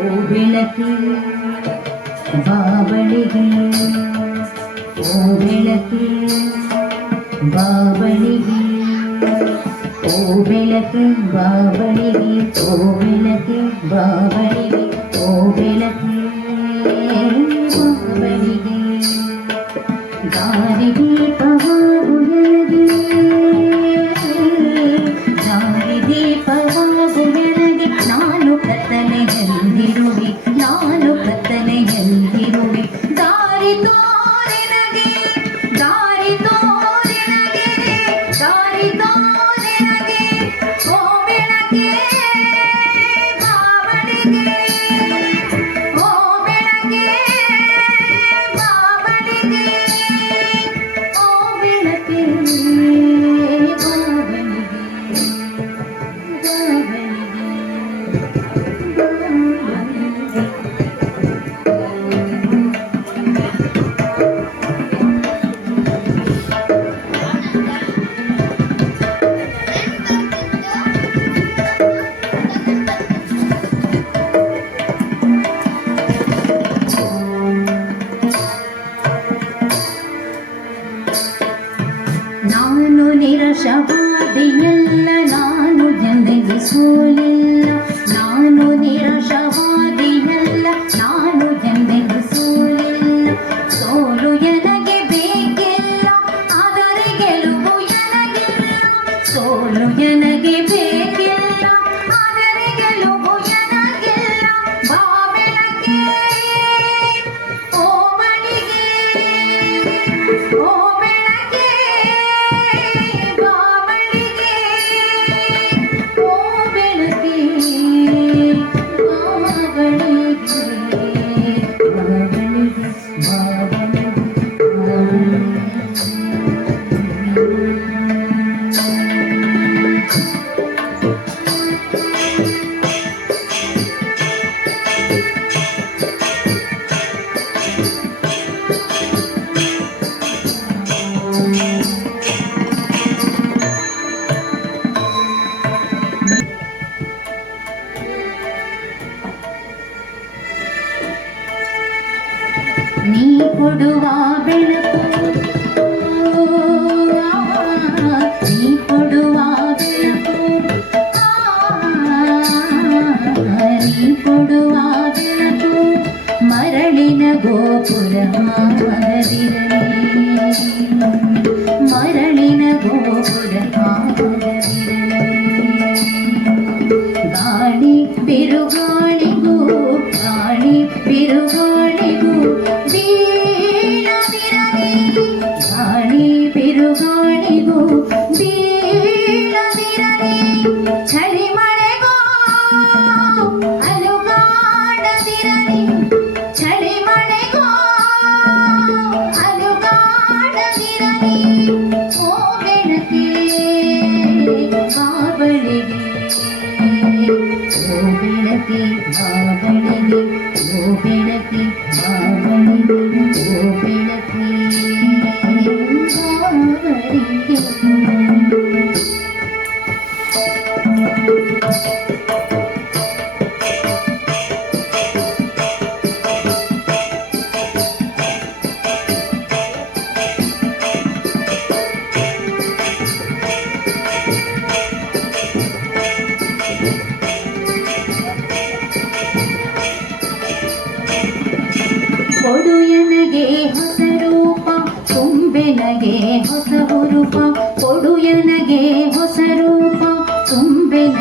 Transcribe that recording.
ಓ ಬೆಳಕೆ ಬಾಬಳಿಗೆ ಓ ಬೆಳಕೆ ಬಾಬಳಿಗೆ ಓ ಬೆಳಕೆ ಬಾಬಳಿಗೆ ಓ ಬೆಳಕೆ ಬಾಬಳಿಗೆ ಓ ಬೆಳಕೆ হরিদা ನಿರಶವಾದಿಯಲ್ಲ, ನಾನು ಜನರಿಗೆ ಸೋಲಿಲ್ಲ. ನಾನು ನಿರಶವಾದಿಯಲ್ಲ, ನಾನು ಜನರಿಗೆ ಸೋಲಿಲ್ಲ. ಸೋಲು ಎನಗೆ ಬೇಕಿಲ್ಲ, ಆದರೆ ಗೆಲುವು ಎನಗಿಲ್ಲ ಸೋಲು ಎನಗೆ ಬೇಕಿಲ್ಲ, ಆದರೆ ಗೆಲುವು ಎನಗಿಲ್ಲ ಬಾ నీ పొడువా వెళకు నీ పొడువా వెళకు నీ పొడువా వెళకు మరళిన గోపురమా మరలిన ಬೆಳಕೆ ಬಾಬಳಿಗೆ ಓ ಬೆಳಕೆ ಕೊಡು ಎನಗೆ ಹೊಸ ರೂಪ ತುಂಬೆನಗೆ ಹೊಸ ಹುರುಪ. ಕೊಡು ಎನಗೆ ಹೊಸ ರೂಪ ತುಂಬೆನಗೆ